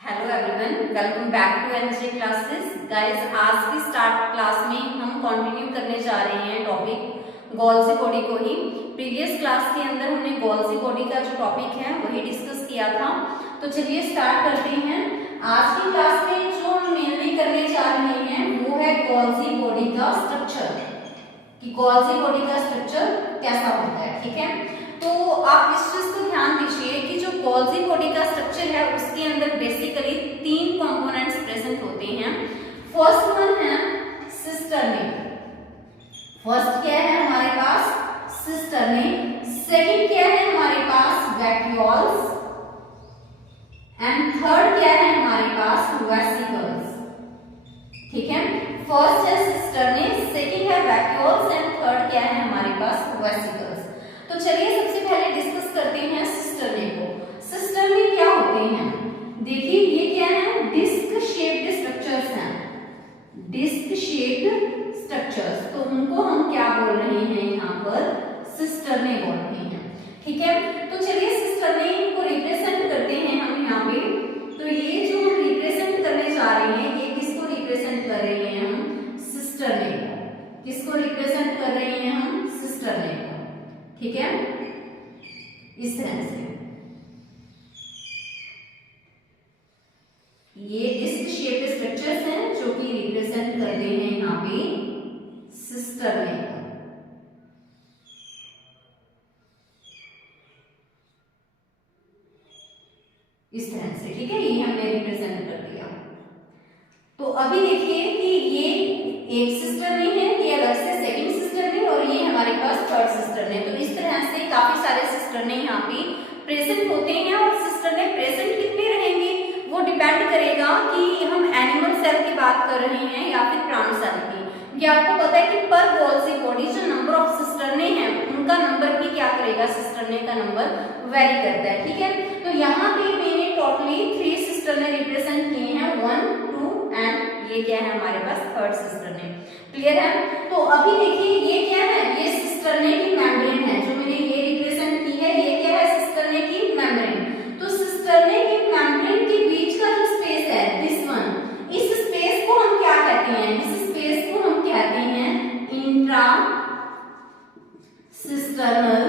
Hello everyone, welcome back to NJ classes. Guys, आज की start class में हम कंटिन्यू करने जा रहे हैं टॉपिक गोल्जी बॉडी को ही। प्रीवियस क्लास के अंदर हमने गोल्जी बॉडी का जो टॉपिक है वही डिस्कस किया था। तो चलिए स्टार्ट करते हैं। आज की क्लास में जो हम मेनली करने जा रहे हैं वो है गोल्जी बॉडी का स्ट्रक्चर, कि गोल्जी बॉडी का स्ट्रक्चर कैसा होता है। ठीक है, तो आप इस चीज को ध्यान दीजिए कि जो गोल्जी बॉडी का स्ट्रक्चर है उसके अंदर बेसिकली 3 कंपोनेंट्स प्रेजेंट होते हैं। फर्स्ट वन है सिस्टर्नी। फर्स्ट क्या है हमारे पास? सिस्टर्नी। सेकंड क्या है हमारे पास? वैक्यूल्स। एंड थर्ड क्या है हमारे पास? वेसिकल्स। ठीक है, फर्स्ट है सिस्टर्नी, सेकंड है वैक्यूल्स एंड थर्ड क्या है हमारे पास? वेसिकल्स। तो चलिए सबसे पहले डिस्कस करते हैं सिस्टर्नी को। सिस्टर्नी क्या होते हैं? देखिए ये क्या है? डिस्क शेप्ड स्ट्रक्चर्स हैं। डिस्क शेप्ड स्ट्रक्चर्स, तो उनको हम क्या बोल रहे हैं यहाँ पर? सिस्टर्नी बोल रहे हैं। ठीक है, तो चलिए सिस्टर्नी को रिप्रेजेंट करते हैं हम यहाँ पे। तो ये जो हम रिप्रेजेंट करने जा रहे हैं, ये किसको रिप्रेजेंट कर रहे हैं हम? सिस्टर्नी को। किसको रिप्रेजेंट कर रहे हैं हम? सिस्टर्नी को। ठीक है, इस तरह से ये डिस्क शेप्ड स्ट्रक्चर्स हैं जो कि रिप्रेजेंट करते हैं यहाँ पे सिस्टर्नी को। इस तरह से, ठीक है, ये हमने रिप्रेजेंट कर दिया। तो अभी देखिए कि ये एक सिस्टर्नी है, ये अलग से सेकंड सिस्टर्नी, और ये हमारे पास थर्ड सिस्टर्नी। तो इस तरह से काफी सारे सिस्टर्नी यहाँ पे प्रेजेंट होते हैं। और सिस्टर्नी प्रेजेंट कितने रहेंगे वो डिपेंड करेगा कि हम एनिमल सेल की बात कर रहे हैं या फिर प्लांट सेल की। ये आपको पता है कि पर गोल्जी बॉडी जो नंबर ऑफ सिस्टर्नी है उनका नंबर भी क्या करेगा? सिस्टर्नी का नंबर वेरी करता है। ठीक है, तो यहाँ पे मैंने टोटली 3 सिस्टर्नी रिप्रेजेंट किए हैं, 1, 2 एंड ये क्या है हमारे पास? Third cisternae. क्लियर है? तो अभी देखिए ये क्या है? ये सिस्टर्नी की मेम्ब्रेन है, जो मैंने ये रिप्रेजेंट की है। ये क्या है? सिस्टर्नी की मेम्ब्रेन। तो सिस्टर्नी की मेम्ब्रेन के बीच का जो स्पेस है, दिस वन, इस स्पेस को हम क्या कहते हैं? इस स्पेस को हम कहते हैं इंट्रा सिस्टर्नल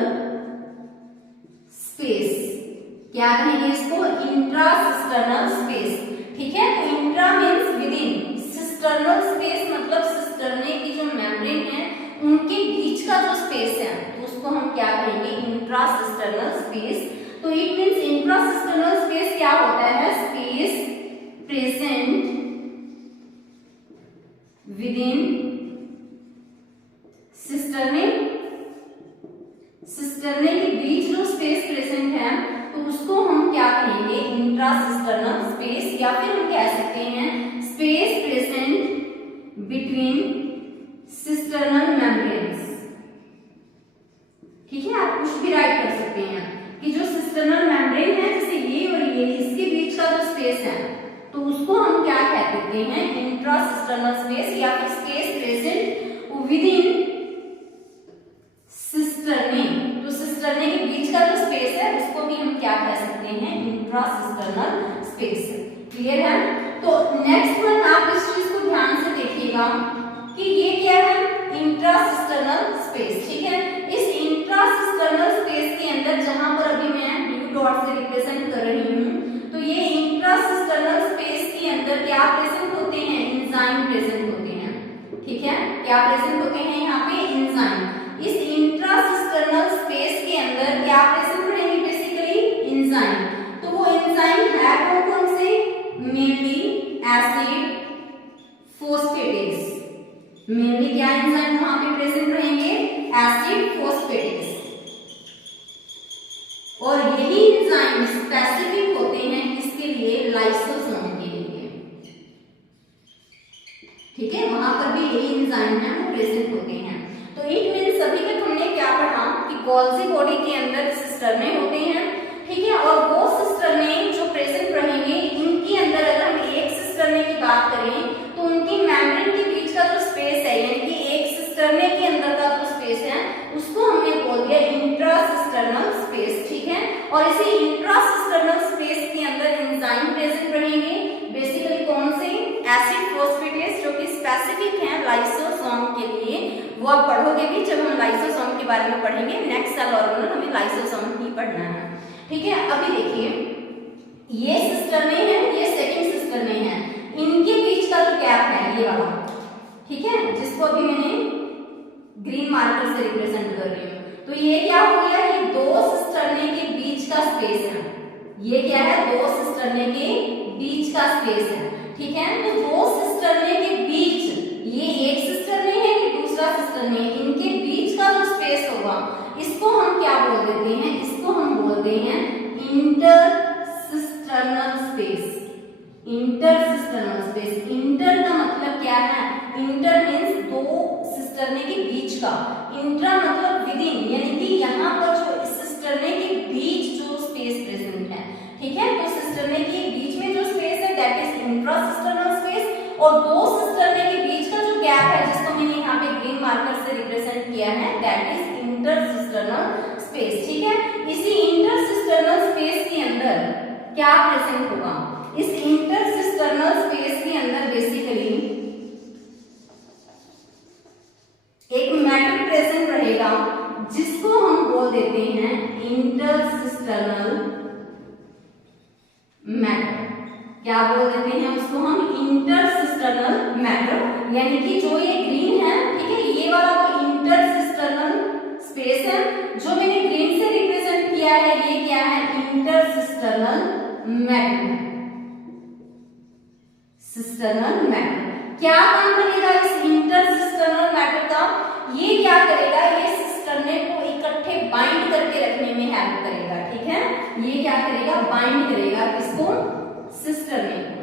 स्पेस। क्या कहेंगे इसको? Intra cisternal space. ठीक है, तो intra means with in, cisternal space मतलब सिस्टर्नी की जो मेम्ब्रेन है उनके बीच का जो स्पेस है, तो उसको हम क्या कहेंगे? Intra cisternal space. तो it means intra cisternal space क्या होता है? Space present within cisternae. Cisternae के बीच जो स्पेस प्रेजेंट है तो उसको हम क्या कहेंगे? इंट्रा सिस्टर्नल स्पेस, या फिर हम कह सकते हैं space present between cisternal membranes. ठीक है, आप कुछ भी राइट कर सकते हैं कि जो सिस्टर्नल मेम्ब्रेन है, जैसे ये और ये, इसके बीच का जो स्पेस है तो उसको हम क्या कह देते हैं? इंट्रा सिस्टर्नल स्पेस, या फिर space present within cisternae. तो सिस्टर्नी के बीच का जो स्पेस है उसको भी हम क्या कह सकते हैं? Intra cisternal space. क्लियर है? तो नेक्स्ट वन आप इस चीज को ध्यान से देखिएगा कि ये क्या है? Intra cisternal space. ठीक है, इस इंट्रा सिस्टर्नल स्पेस के अंदर जहां पर अभी मैं ब्लू डॉट से रिप्रेजेंट कर रही हूं, तो ये इंट्रा सिस्टर्नल स्पेस के अंदर क्या प्रेजेंट होते हैं? एंजाइम प्रेजेंट होते हैं। ठीक है, क्या प्रेजेंट होते हैं यहाँ पे? एंजाइम। इस इंट्रा सिस्टर्नल स्पेस के अंदर क्या प्रेजेंट रहेंगे? Basically enzyme. तो वो एंजाइम है कौन कौन से? Mainly acid फोस्फेटेज। मेनली क्या एंजाइम वहां पे प्रेजेंट रहेंगे? एसिड फोस्फेटेज। और यही एंजाइम स्पेसिफिक होते हैं किसके लिए? लाइसोसोम के लिए। ठीक है, वहां पर भी यही एंजाइम है वो प्रेजेंट होते हैं। तो इट मींस अभी तक हमने क्या पढ़ा कि गोल्जी बॉडी के अंदर सिस्टर्नी होते हैं। ठीक है, और वो सिस्टर्नी जो प्रेजेंट रहेंगे, इनके अंदर अगर हम एक सिस्टर्नी की बात करें तो उनकी मेम्ब्रेन के बीच का जो स्पेस है, यानी कि एक सिस्टर्नी के अंदर का जो स्पेस है उसको हमने बोल दिया इंट्रा सिस्टर्नल स्पेस। ठीक है, और इसी इंट्रा सिस्टर्नल स्पेस के अंदर एंजाइम प्रेजेंट रहेंगे स्पेसिफिक हैं लाइसोसोम के लिए, वो आप पढ़ोगे भी जब हम लाइसोसोम के बारे में पढ़ेंगे। नेक्स्ट सेल ऑर्गेनल हमें लाइसोसोम ही पढ़ना है, ठीक है। अभी देखिए ये सिस्टर में है, ये सेकंड सिस्टर में है, इनके बीच का जो गैप है ये वाला, ठीक है, जिसको अभी मैंने ग्रीन मार्कर से रिप्रेजेंट कर रही हूँ। तो ये क्या हो गया, ये दो सिस्टरने के बीच का स्पेस है। ये क्या है, दो सिस्टरने के बीच का स्पेस है, ठीक है। तो दो सिस्टरने के बीच, ये एक सिस्टरने है, ये दूसरा सिस्टरने है, इनके बीच का जो स्पेस होगा इसको हम क्या बोल देते हैं, इसको हम बोलते हैं इंटरसिस्टर्नल स्पेस। इंटरसिस्टर्नल स्पेस, इंटर का मतलब क्या है, इंटर मींस दो सिस्टरने के बीच का, इंट्रा मतलब विद इन, यानी कि यहाँ पर जो सिस्टरने के बीच जो स्पेस प्रेजेंट है, ठीक है। तो सिस्टरने के बीच में जो स्पेस है दैट इज इंट्रासिस्टर्नल स्पेस, और दो सिस्टरने के बीच का जो गैप है जिसको मैंने यहाँ पे ग्रीन मार्कर से रिप्रेजेंट किया है दैट इज इंटरसिस्टर्नल स्पेस, ठीक है। इसी इंटरसिस्टर्नल स्पेस के अंदर क्या प्रेजेंट होगा, इस इंटरसिस्टर्नल स्पेस के अंदर बेसिकली एक मैटर प्रेजेंट रहेगा जिसको हम बोल देते हैं इंटरसिस्टर्नल मैटर। क्या बोल देते हैं उसको हम, इंटरसिस्टर्नल मैटर, यानी कि जो ये ग्रीन है, ठीक है, ये वाला तो इंटरसिस्टर्नल स्पेस है, जो मैंने ग्रीन से रिप्रेजेंट किया है ये क्या है, इंटरसिस्टर्नल मैटर। सिस्टर्नल मैटर क्या काम करेगा इस इंटरसिस्टर्नल मैटर का, ये क्या करेगा, ये सिस्टरने को इकट्ठे बाइंड करके रखने में हेल्प करेगा, ठीक है। ये क्या करेगा, बाइंड करेगा किसको, सिस्टरने को।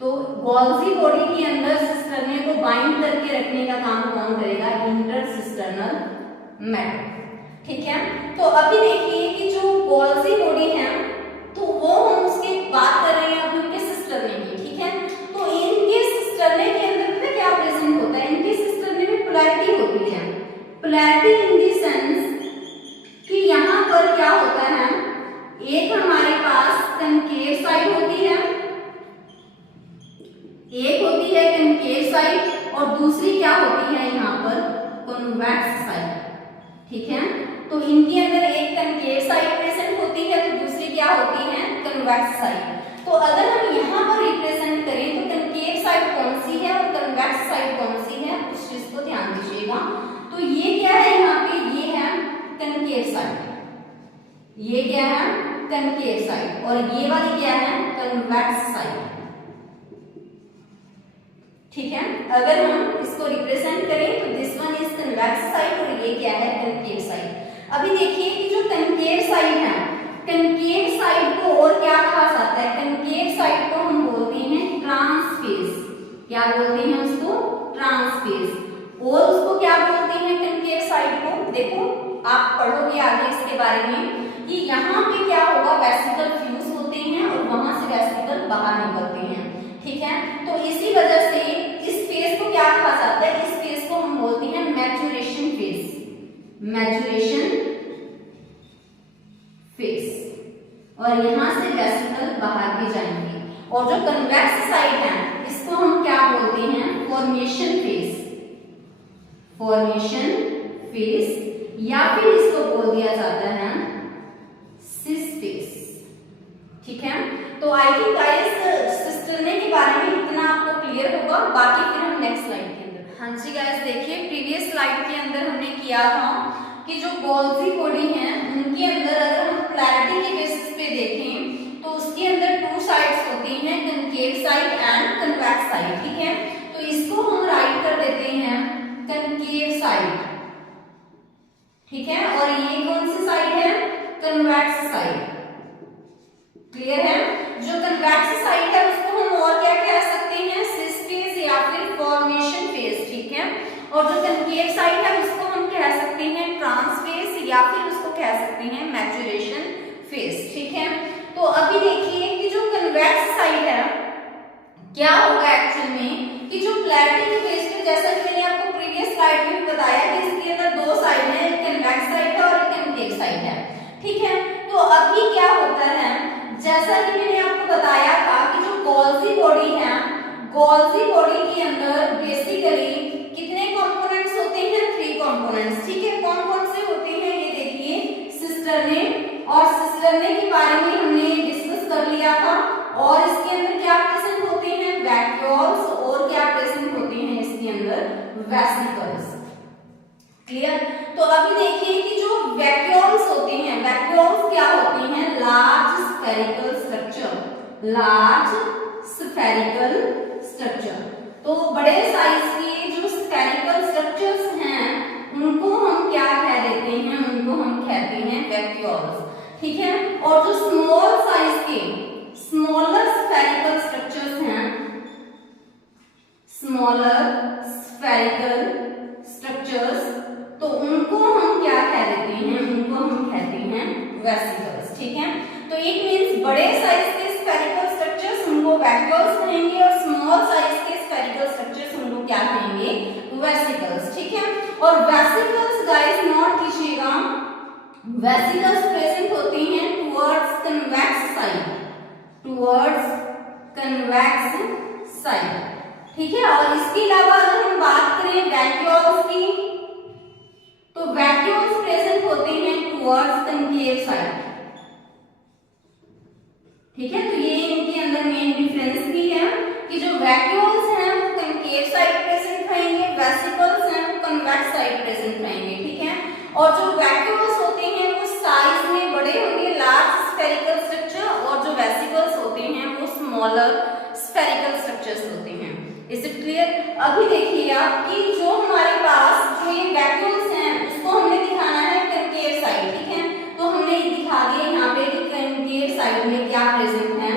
तो गोल्जी बॉडी के अंदर सिस्टरने को बाइंड करके रखने का काम कौन करेगा, इंटरसिस्टर्नल मैटर, ठीक है। तो अभी देखिए कि जो गोल्जी बॉडी है तो वो हम उसकी बात कर रहे हैं अभी उनके सिस्टरने की, ठीक है। तो इनके सिस्टरने के अंदर में क्या प्रेजेंट होता है, इनके सिस्टरने में पोलैरिटी होती है। पोलैरिटी इन दी सेंस कि यहाँ पर क्या होता है, एक हमारे पास कनकेव साइड होती है, एक होती है कनकेव साइड और दूसरी क्या होती है यहाँ पर कॉन्वेक्स साइड, ठीक है। तो इनके अंदर एक कनकेव साइड प्रेजेंट होती है तो दूसरी क्या होती है, कन्वेक्स साइड। तो अगर हम यहाँ पर रिप्रेजेंट करें तो कनकेव साइड कौन सी है और कन्वेक्स साइड कौन सी है, उस चीज को ध्यान दीजिएगा। तो ये क्या है यहाँ पे, ये है कनकेव साइड, ये क्या है कनकेव साइड, और ये वाली क्या है कन्वेक्स साइड, ठीक है। अगर हम इसको रिप्रेजेंट करें तो this one is convex side और ये क्या है कनकेव साइड। अभी देखिए कि जो कनकेव साइड है, कनकेव साइड को और क्या कहा जाता है, कनकेव साइड को हम बोलते हैं ट्रांसफेस। क्या बोलते हैं उसको, ट्रांसफेस। और उसको क्या बोलते हैं कनकेव साइड को, देखो आप पढ़ोगे आगे इसके बारे में कि यहाँ पे क्या होगा, वेसिकल फ्यूज होते हैं और वहां से वेसिकल बाहर निकलते हैं, ठीक है। तो इसी वजह से इस फेज को क्या कहा जाता है, इस फेज को हम बोलते हैं मैच्योरेशन फेज, मैच्योरेशन फेज। और यहां से वेसिकल बाहर भी जाएंगे। और जो कन्वेक्स साइड है इसको हम क्या बोलते हैं, फॉर्मेशन फेज, फॉर्मेशन फेज, या फिर इसको बोल दिया जाता है सिस फेज, ठीक है। तो आई थिंक गाइस सिस्टरने के बारे में इतना आपको क्लियर होगा, बाकी फिर हम नेक्स्ट स्लाइड के अंदर। हाँ जी गाइस देखिए प्रीवियस स्लाइड के अंदर हमने किया था कि जो गोल्जी बॉडी है उनके अंदर अगर हम पोलैरिटी के बेसिस पे देखें तो उसके अंदर टू साइड्स होती हैं, concave side and convex side, ठीक है। तो इसको हम राइट कर देते हैं कनकेव साइड, ठीक है। और ये कौन सी साइड है, कन्वेक्स साइड, क्लियर है। जो कन्वेक्स साइड है उसको हम और क्या कह सकते हैं, सिस फेज या फिर फॉर्मेशन फेज, ठीक है। और जो कनकेव साइड है उसको हम कह सकते हैं ट्रांस फेज या फिर उसको कह सकते हैं मैच्योरेशन फेज, ठीक है। तो अभी देखिए कि जो कन्वेक्स साइड है क्या होगा एक्चुअल में कि जो पोलैरिटी के बेस पे, जैसा कि मैंने आपको प्रीवियस स्लाइड में बताया कि इसके अंदर दो साइड है, एक कन्वेक्स साइड है और एक कनकेव साइड है, ठीक है। तो अभी क्या होता है, जैसा कि मैंने आपको बताया था कि जो गोल्जी बॉडी है, गोल्जी बारे में हमने डिस्कस कर लिया था। और इसके अंदर क्या प्रेजेंट होते हैं, वैक्यूल्स, और क्या प्रेजेंट होते हैं इसके अंदर, वेसिकल्स। क्लियर। तो अभी देखिए कि जो वैक्यूल्स होते हैं, वैक्यूल्स क्या होते हैं, large spherical structure, large spherical structure. तो बड़े साइज के जो स्फेरिकल स्ट्रक्चर्स हैं उनको हम क्या कह देते हैं, उनको हम कहते हैं वैक्यूल्स। ठीक है। और जो स्मॉल साइज के, स्मॉलर स्फेरिकल स्ट्रक्चर्स हैं, स्मॉलर स्फेरिकल स्ट्रक्चर्स, तो उनको हम क्या कह देते हैं, उनको हम कहते हैं वेसिकल्स। ठीक है। तो इट मींस बड़े साइज के स्फेरिकल स्ट्रक्चर्स उनको वैक्यूल्स कहेंगे, और स्मॉल साइज के स्फेरिकल स्ट्रक्चर्स उनको क्या कहेंगे, वेसिकल्स। ठीक है। और वेसिकल्स गाइस नोट कीजिएगा, वेसिकल्स प्रेजेंट होते हैं towards convex side, towards convex side. ठीक है। और इसके अलावा अगर हम बात करें वैक्यूल्स की, तो वैक्यूल्स प्रेजेंट होते हैं टुवर्ड्स कनकेव साइड। ठीक है। तो ये इनके अंदर मेन डिफरेंस भी है कि जो वैक्यूल्स हैं वो कनकेव साइड प्रेजेंट रहेंगे, वेसिकल्स हैं वो कन्वेक्स साइड प्रेजेंट रहेंगे। ठीक है। और जो वैक्यूल्स होते हैं वो साइज में बड़े होंगे, लार्ज स्फेरिकल स्ट्रक्चर, और जो वेसिकल्स होते हैं वो स्मॉलर स्फेरिकल स्ट्रक्चर्स होते हैं। Is it clear. अभी देखिए आप कि जो हमारे पास जो ये वैक्यूल्स हैं उसको हमने दिखाना है कनकेव साइड। ठीक है। तो हमने दिखा दिया यहाँ पे कि कनकेव साइड में क्या प्रेजेंट है,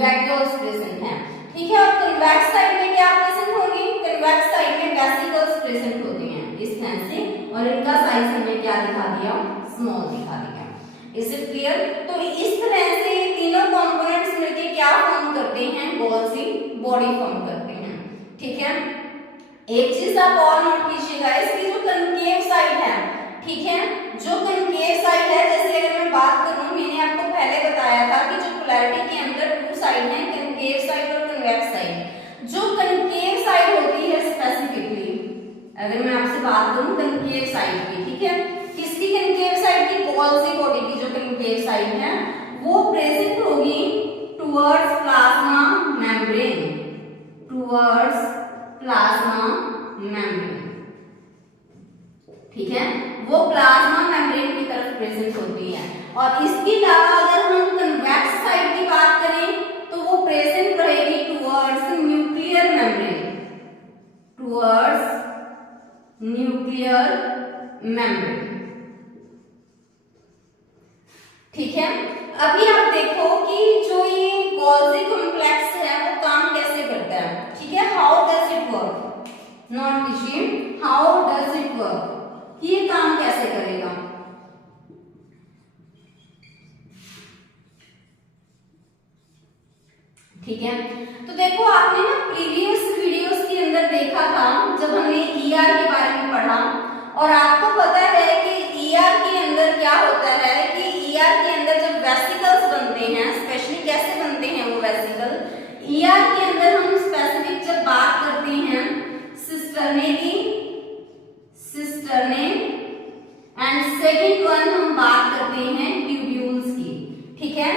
वैक्यूल्स प्रेजेंट हैं। ठीक है। और कन्वेक्स साइड में क्या प्रेजेंट होंगे, कन्वेक्स साइड में वेसिकल्स प्रेजेंट होते हैं इस तरह से, और इनका साइज हमने क्या दिखा दिया, स्मॉल दिखा दिया। Is it clear. तो इस तरह से ये तीनों कंपोनेंट्स मिलके क्या फॉर्म करते हैं, गोल सी बॉडी फॉर्म करते हैं। ठीक है। एक चीज आप और नोट कीजिएगा, इसकी जो कनकेव साइड है, ठीक है, जो कनकेव साइड है, जैसे अगर मैं बात करूं, मैंने आपको पहले बताया था कि जो पोलैरिटी के अंदर टू साइड है, कनकेव साइड और कन्वेक्स साइड। जो कनकेव साइड होती है स्पेसिफिकली, अगर मैं आपसे बात करूं कनकेव साइड की, ठीक है, किसकी कनकेव साइड की, बॉल सी बॉडी की जो कनकेव साइड है वो प्रेजेंट होगी towards plasma membrane, towards plasma membrane. ठीक है। वो प्लाज्मा मेम्ब्रेन की तरफ प्रेजेंट होती है। और इसके अलावा अगर हम कन्वेक्स साइड की बात करें तो वो प्रेजेंट रहेगी towards nuclear membrane, towards nuclear membrane. ठीक है। अभी आप देखो कि जो ये गोल्गी कॉम्प्लेक्स है वो काम कैसे करता है। ठीक है। How does it work, not कीजिए, हाउ डज इट वर्क, ये काम कैसे करेगा। ठीक है। तो देखो आपने ना प्रीवियस वीडियोस के अंदर देखा था जब हमने ईआर के बारे में पढ़ा, और आपको पता है कि ईआर के अंदर क्या होता है कि ईआर के अंदर जब वेसिकल्स बनते हैं, स्पेशली कैसे बनते हैं वो वेसिकल, ईआर के अंदर हम स्पेसिफिक जब बात करते हैं सिस्टर्ने की, सिस्टर्ने, एंड सेकंड वन हम बात करते हैं ट्यूब्यूल्स की। ठीक है।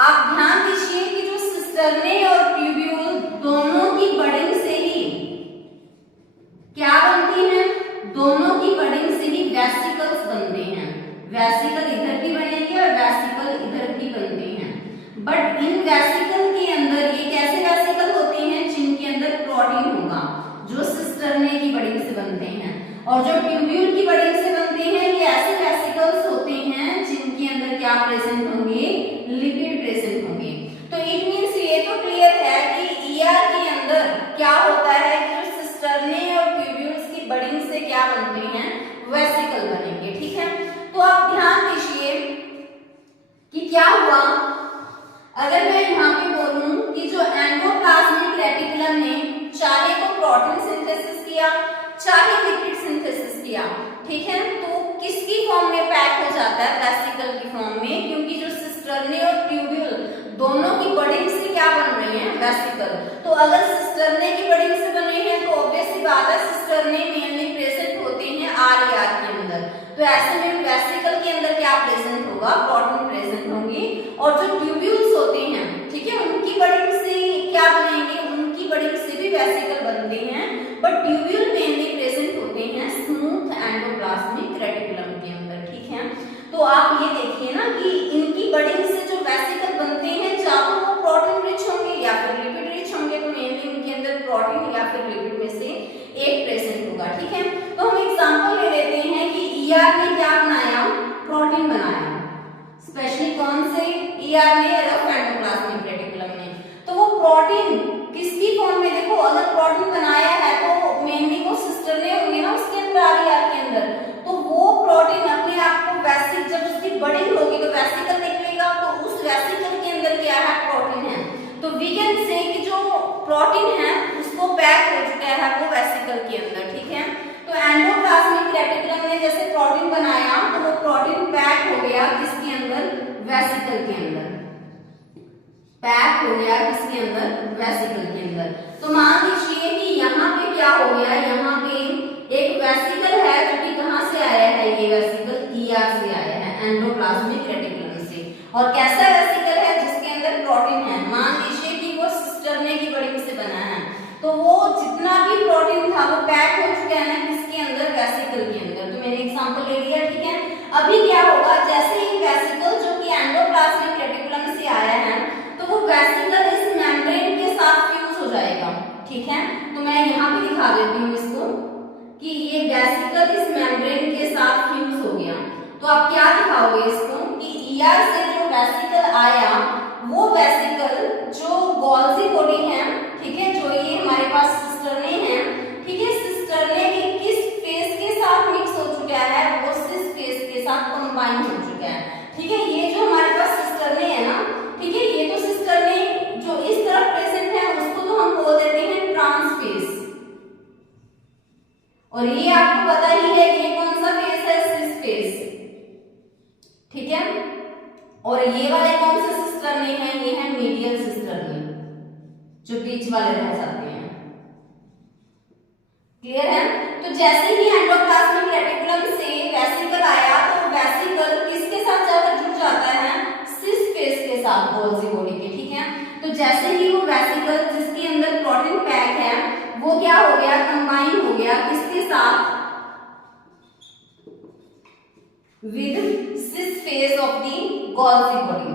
आप ध्यान दीजिए कि जो सिस्टर्ने और ट्यूब्यूल दोनों की बडिंग से ही क्या बनती है, दोनों की बडिंग से ही वेसिकल्स बनते हैं। वेसिकल इधर की बनेगी और वेसिकल इधर की बनते हैं। बट इन वेसिकल के अंदर ये कैसे वेसिकल होते हैं, जिनके अंदर प्रोटीन होगा, जो सिस्टर्ने की बडिंग से बनते हैं। और जो ट्यूब्यूल की बडिंग से बनते हैं ये ऐसे वेसिकल्स होते हैं जिनके अंदर क्या प्रेजेंट होंगे, लिपिड प्रेजेंट होंगे। तो इट मींस ये तो क्लियर है कि ईआर के अंदर क्या होता है कि जो सिस्टर्ने और ट्यूब्यूल्स की बडिंग से क्या बनते हैं, वेसिकल बनेंगे। ठीक है। तो आप ध्यान दीजिए कि क्या हुआ, अगर मैं यहाँ पे बोलूं कि जो एंडोप्लाज्मिक रेटिकुलम ने चाहे तो प्रोटीन सिंथेसिस किया चाहे लिपिड सिंथेसिस किया, ठीक है, तो किसकी फॉर्म में पैक हो जाता है, वेसिकल की फॉर्म में, क्योंकि जो सिस्टर्ने और ट्यूब्यूल दोनों की बडिंग से क्या बन रही है, वेसिकल। तो अगर सिस्टर्ने की बडिंग से बने हैं तो ऑब्वियस सी बात है सिस्टर्ने मेनली प्रेजेंट होते हैं आर के अंदर, तो ऐसे में वेसिकल के अंदर क्या प्रेजेंट होगा, प्रोटीन प्रेजेंट होंगे। और जो ट्यूब्यूल्स होते हैं, ठीक है, उनकी बडिंग से क्या बनेंगे, उनकी बडिंग से भी वेसिकल बनते हैं, बट ट्यूब्यूल मेनली प्रेजेंट होते हैं स्मूथ एंडोप्लाज्मिक रेटिकुलम के अंदर, ठीक है। तो आप ये देखिए ना कि इनकी बडिंग से जो वेसिकल बनते हैं, चाहे वो प्रोटीन रिच होंगे या फिर लिपिड रिच होंगे, तो मेनली उनके अंदर प्रोटीन या फिर लिपिड में से एक प्रेजेंट होगा, ठीक है। तो हम एग्जांपल ले लेते हैं कि ईआर ने क्या बनाया, प्रोटीन बनाया, स्पेशली कौन से, ईआर ने, रफ एंडोप्लाज्मिक रेटिकुलम ने। तो वो प्रोटीन किसकी फॉर्म में, देखो अगर प्रोटीन बनाया है तो मेनली वो सिस्टर ने होंगे ना उसके अंदर, आरईआर के अंदर, तो वो प्रोटीन अपने आप को वेसिकल, जब उसकी बडिंग होगी तो वेसिकल निकलेगा, तो उस वेसिकल के अंदर क्या है, प्रोटीन है। तो वी कैन से कि जो प्रोटीन है उसको पैक हो चुका है वो वेसिकल के अंदर, ठीक है। तो एंडोप्लाज्मिक रेटिकुलम ने जैसे प्रोटीन बनाया तो वो प्रोटीन पैक हो गया किसके अंदर, वेसिकल के अंदर, पैक हो गया किसके अंदर, वेसिकल के अंदर। तो मान लीजिए कि यहाँ पे क्या हो गया, यहाँ पे एक वेसिकल है जो कि कहाँ से आया है, ये वेसिकल ईआर से आया है, एंडोप्लाज्मिक रेटिकुलम से। और कैसा वेसिकल है, जिसके अंदर प्रोटीन है। मान लीजिए कि वो सिस्टरने की बडिंग से बना है, तो वो जितना भी प्रोटीन था वो पैक हो चुका है किसके अंदर, वेसिकल के अंदर। तो मैंने एग्जांपल ले लिया, ठीक है। अभी क्या होगा, जैसे ही वेसिकल जो कि एंडोप्लाज्मिक रेटिकुलम से आया है, तो वो वेसिकल इस मेम्ब्रेन के साथ फ्यूज हो जाएगा, ठीक है। तो मैं यहाँ पे दिखा देती हूँ इसको कि ये वेसिकल इस मेम्ब्रेन के साथ फ्यूज हो गया। तो आप क्या दिखाओगे इसको कि ईआर से जो वेसिकल आया वो वेसिकल जो गोल्जी बॉडी है, ठीक है, जो ये हमारे पास सिस्टरने है, ठीक है, सिस्टरने के किस फेस के साथ मिक्स हो चुका है, वो सिस फेस के साथ कंबाइन हो चुका है, ठीक है। ये जो हमारे पास सिस्टरने है ना, ठीक है, ये तो सिस्टरने जो इस तरफ प्रेजेंट है उसको तो हम बोल देते हैं ट्रांस फेस, और ये आपको पता ही है ये कौन सा फेस है, सिस फेस, ठीक है। और ये वाले कौन से सिस्टरने हैं, ये है मीडियल सिस्टरने, जो बीच वाले रह जाते हैं, क्लियर है। तो जैसे ही एंडोप्लाज्मिक रेटिकुलम से वेसिकल आया तो वेसिकल किसके साथ जाकर जुड़ जाता है, सिस फेस के साथ, गोल्जी बॉडी के, ठीक है। तो जैसे ही वो वेसिकल जिसके अंदर प्रोटीन पैक है वो क्या हो गया, कंबाइन हो गया किसके साथ, with cis face of the Golgi body,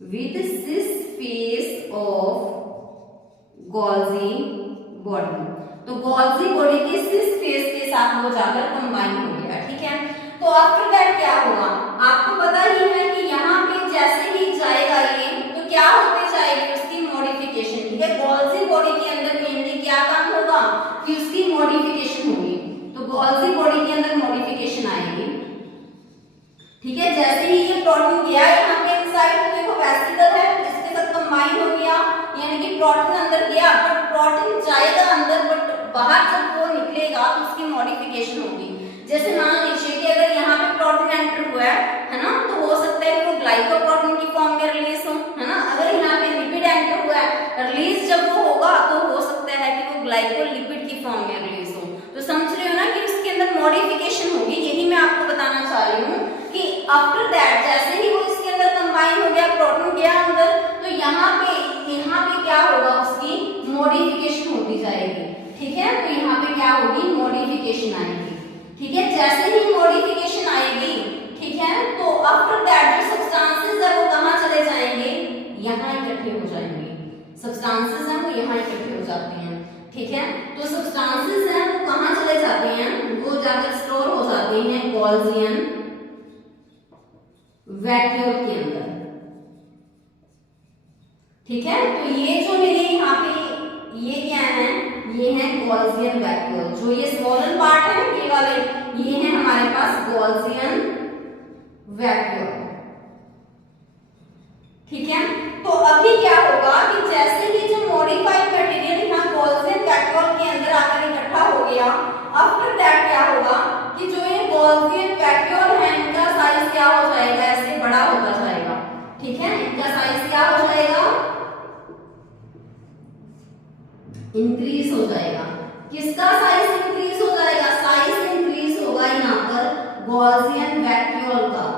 with cis face of Golgi body। तो Golgi body के cis face के साथ वो जाकर कंबाइन हो गया, ठीक है। तो आफ्टर दैट क्या होगा, आपको पता ही है कि यहाँ पे जैसे ही जाएगा ये, तो क्या होते जाएगी उसकी मॉडिफिकेशन, ठीक है। Golgi body के अंदर मेनली क्या काम होगा कि उसकी मॉडिफिकेशन होगी। तो गोल्जी बॉडी के अंदर मॉडिफिकेशन आएगी, ठीक है। जैसे ही ये प्रोटीन गया यहाँ पे इनसाइड, तो देखो वेसिकल है, इसके साथ कंबाइन हो गया, यानी कि प्रोटीन अंदर गया, बट प्रोटीन जाएगा अंदर, बट बाहर जब वो निकलेगा तो उसकी मॉडिफिकेशन होगी। जैसे मान लीजिए कि अगर यहाँ पे प्रोटीन एंटर हुआ है ना, तो हो सकता है कि वो ग्लाइकोप्रोटीन की फॉर्म में रिलीज हो, है ना। अगर यहाँ पे लिपिड एंटर हुआ है, रिलीज जब वो होगा तो हो सकता है कि वो ग्लाइकोलिपिड की फॉर्म में रिलीज हो। तो समझ रहे हो ना कि उसके अंदर मॉडिफिकेशन होगी। यही मैं आपको बताना चाह रही हूँ कि आफ्टर दैट जैसे ही वो इसके अंदर कंबाइन हो गया, प्रोटीन गया अंदर, तो यहाँ पे क्या होगा, उसकी मॉडिफिकेशन होती जाएगी, ठीक है। तो यहाँ पे क्या होगी, मॉडिफिकेशन आएगी, ठीक है। जैसे ही मॉडिफिकेशन आएगी, ठीक है, तो आफ्टर दैट जो सब्सटेंसेस है वो कहाँ चले जाएंगे, यहाँ इकट्ठे हो जाएंगे। सब्सटेंसेस हैं वो यहाँ इकट्ठे हो जाते हैं, ठीक है। तो सब्सटेंसेस हैं वो कहाँ चले जाते हैं, वो जाकर स्टोर हो जाते हैं गोल्जियन वैक्यूल के अंदर, ठीक है। तो ये जो मेरे यहाँ पे ये क्या है, ये है गोल्जियन वैक्यूल। जो ये स्मॉलर पार्ट है ये वाले, ये है हमारे पास गोल्जियन वैक्यूल, ठीक है। तो अभी क्या होगा कि जैसे ही जो मॉडिफाइड मटेरियल यहाँ गोल्जियन वैक्यूल के अंदर आकर इकट्ठा हो गया, आफ्टर दैट क्या होगा कि जो ये गोल्जियन वैक्यूल है इनका साइज क्या हो जाएगा, ऐसे बड़ा होता जाएगा, ठीक है। इनका साइज क्या हो जाएगा, इंक्रीज हो जाएगा। किसका साइज इंक्रीज हो जाएगा, साइज इंक्रीज गॉसियन वैक्यूल का।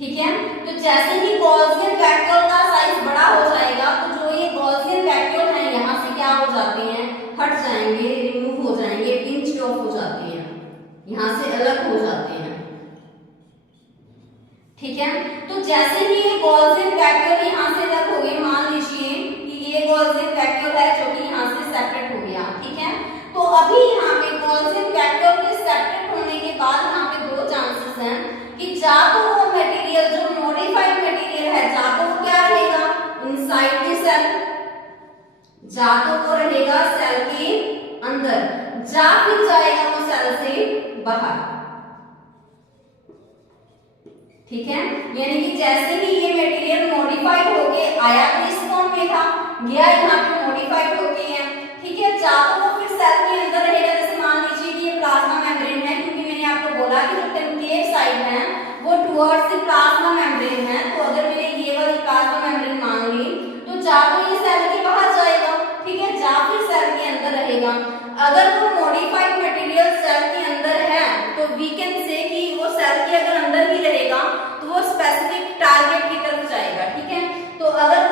ठीक है, तो जैसे ही गॉसियन वैक्यूल का साइज बड़ा हो जाएगा तो जो ये गॉसियन वैक्यूल है यहाँ से क्या हो जाते हैं, हट जाएंगे, रिमूव हो जाएंगे, पिंच ऑफ हो जाते हैं, यहाँ से अलग हो जाते हैं। ठीक है, तो जैसे ही ये गॉसियन वैक्यूल यहाँ से अलग हो गए, मान लीजिए कि ये गॉसियन वैक्यूल है जो कि यहाँ से सेपरेट हो गया। ठीक है, तो अभी यहाँ पे गॉसियन वैक्यूल के सेपरेट होने के बाद यहाँ पे दो चांसेस हैं कि जा तो वो मटेरियल जो मॉडिफाइड मटेरियल है, जा तो वो क्या रहेगा इनसाइड द सेल, जा तो वो रहेगा सेल के अंदर, जा फिर जाएगा वो सेल से बाहर। ठीक है, यानी कि जैसे ही ये मटेरियल मॉडिफाइड होके आया तो इस फॉर्म में था, गया यहाँ पे मॉडिफाइड होके है। ठीक है, जा तो वो फिर सेल के अंदर रहेगा। जैसे मान लीजिए कि ये प्लाज्मा मेम्ब्रेन है, क्योंकि मैंने आपको बोला कि जो कनकेव साइड है वो टुवर्ड्स द प्लाज्मा मेम्ब्रेन है, तो अगर मैंने ये वाली प्लाज्मा मेम्ब्रेन मान ली तो जा तो ये सेल के बाहर जाएगा। ठीक है, जा फिर सेल के अंदर रहेगा। अगर वो मॉडिफाइड मटेरियल सेल के अंदर है तो वी कैन से कि वो सेल के अगर अंदर ही रहेगा तो वो स्पेसिफिक टारगेट की तरफ जाएगा। ठीक है, तो अगर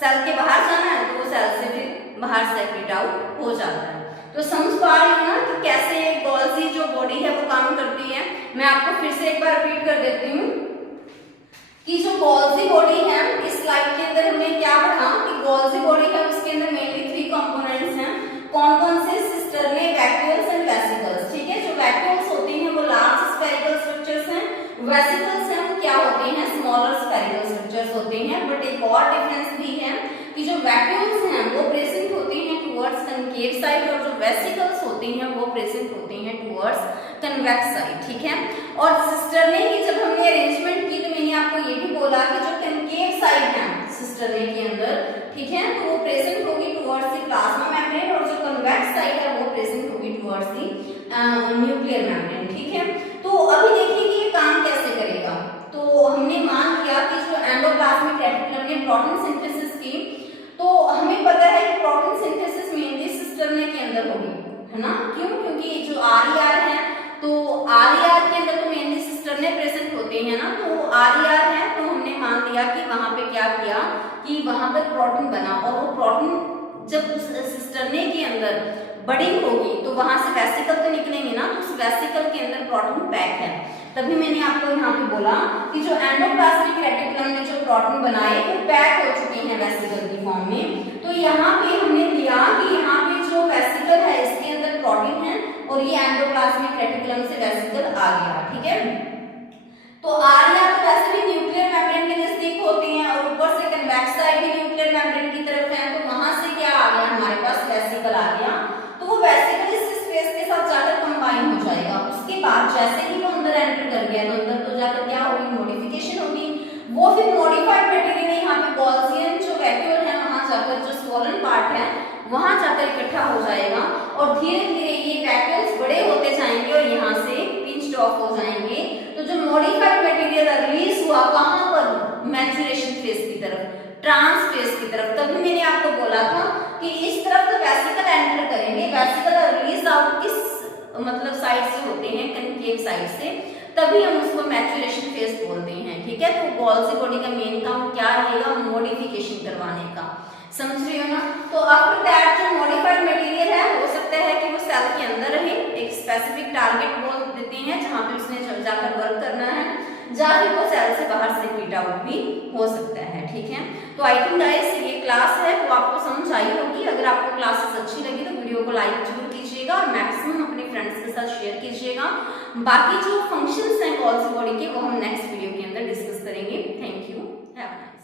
सेल के बाहर जाना है तो वो सेल से फिर बाहर सेपरेट आउट हो जाता है। तो समझ पा रहे हो ना कि कैसे एक गॉल्जी जो बॉडी है वो काम करती है। मैं आपको फिर से एक बार रिपीट कर देती हूँ कि जो गॉल्जी बॉडी है, इस स्लाइड के अंदर हमने क्या पढ़ा कि गॉल्जी बॉडी है उसके अंदर मेनली 3 कंपोनेंट्स हैं। कौन कौन से, सिस्टर्नी, वैक्यूल्स एंड वेसिकल्स। ठीक है, जो वैक्यूल्स होते हैं वो लार्ज स्फेरिकल स्ट्रक्चर्स हैं, वेसिकल्स हैं वो क्या होते हैं, स्मॉलर स्फेरिकल स्ट्रक्चर्स होते हैं। बट एक और डिफरेंस भी है कि जो वैक्यूल्स हैं वो प्रेजेंट होते हैं टुवर्ड्स कनकेव साइड और जो वेसिकल्स होते हैं वो प्रेजेंट होते हैं टुवर्ड्स कन्वेक्स साइड। ठीक है, और सिस्टर्नी की जब हमने अरेंजमेंट की तो मैंने आपको ये भी बोला कि जो कनकेव साइड है सिस्टर्नी के अंदर, ठीक है, तो वो प्रेजेंट होगी टुवर्ड्स द प्लाज्मा मेम्ब्रेन और जो कन्वेक्स साइड है वो प्रेजेंट होगी टुवर्ड्स द न्यूक्लियर मेम्ब्रेन। ठीक है, तो अभी देखिए कि ये काम कैसे करेगा। तो हमने मान लिया कि जो एंडोप्लाज्मिक रेटिकुलम ने प्रोटीन सिंथेसिस की, तो हमें पता है कि प्रोटीन सिंथेसिस मेनली सिस्टर्नी के अंदर होगी, है ना। क्यों, क्योंकि जो आरईआर है तो आरईआर के अंदर तो मेनली सिस्टर्नी प्रेजेंट होते हैं ना, तो आरईआर है तो हमने मान लिया कि वहां पे क्या किया कि वहां पर प्रोटीन बना, और वो प्रोटीन जब उस सिस्टर्नी के अंदर बड़ी होगी तो वहां से वेसिकल तो निकलेंगे ना, तो उस वेसिकल के अंदर प्रोटीन पैक है। तभी मैंने आपको यहाँ पे बोला कि जो एंडोप्लाज्मिक रेटिकुलम में जो प्रोटीन बनाए वो पैक हो चुके हैं वेसिकल की फॉर्म में। तो यहाँ पे हमने लिया कि यहाँ पे जो वेसिकल है इसके अंदर प्रोटीन है और ये एंडोप्लाज्मिक रेटिकुलम से वेसिकल आ गया। ठीक है, तो आरईआर तो वैसे भी न्यूक्लियर मेम्ब्रेन के नजदीक होते हैं और ऊपर से कन्वेक्स साइड भी न्यूक्लियर मेम्ब्रेन की तरफ है, तो वहां से क्या आ गया हमारे पास वेसिकल आ गया। तो वो वेसिकल इस स्पेस के साथ जाकर कंबाइन हो जाएगा। उसके बाद जैसे ही वो अंदर एंटर कर गया तो अंदर तो जाकर क्या होगी, मॉडिफिकेशन होगी। वो फिर मॉडिफाइड मटेरियल यहाँ पे गॉल्जियन जो वैक्यूल है वहां जाकर जो स्वॉलन पार्ट है वहां जाकर इकट्ठा हो जाएगा और धीरे धीरे ये वैक्यूल्स बड़े होते जाएंगे और यहाँ से पिंच्ड ऑफ हो जाएंगे। तो जो मॉडिफाइड मटेरियल रिलीज हुआ कहां पर, मैच्योरेशन फेज की तरफ, ट्रांस फेज की तरफ। तभी मैंने आपको बोला था कि इस तरफ तो वेसिकल एंटर करेंगे, वेसिकल रिलीज आउट किस मतलब साइड से होते हैं, कनकेव साइड से, तभी हम उसको मैच्योरेशन फेज बोलते हैं। ठीक है, तो गॉल्जी बॉडी का मेन काम क्या रहेगा, मॉडिफिकेशन करवाने का। समझ रहे हो ना। तो आफ्टर दैट जो मॉडिफाइड मटेरियल है हो सकता है कि वो सेल के अंदर रहे, एक स्पेसिफिक टारगेट बोल देते हैं जहां पे उसने जाकर वर्क करना है, या फिर वो सेल से बाहर से फीट आउट भी हो सकता है। ठीक है, तो आई थिंक गाइस ये क्लास है वो आपको समझ आई होगी। अगर आपको क्लासेस अच्छी लगी तो वीडियो को लाइक जरूर कीजिएगा और मैक्सिमम अपने फ्रेंड्स के साथ शेयर कीजिएगा। बाकी जो फंक्शंस हैं गॉल्जी बॉडी के वो हम नेक्स्ट वीडियो के अंदर डिस्कस करेंगे। Thank you, have a nice day.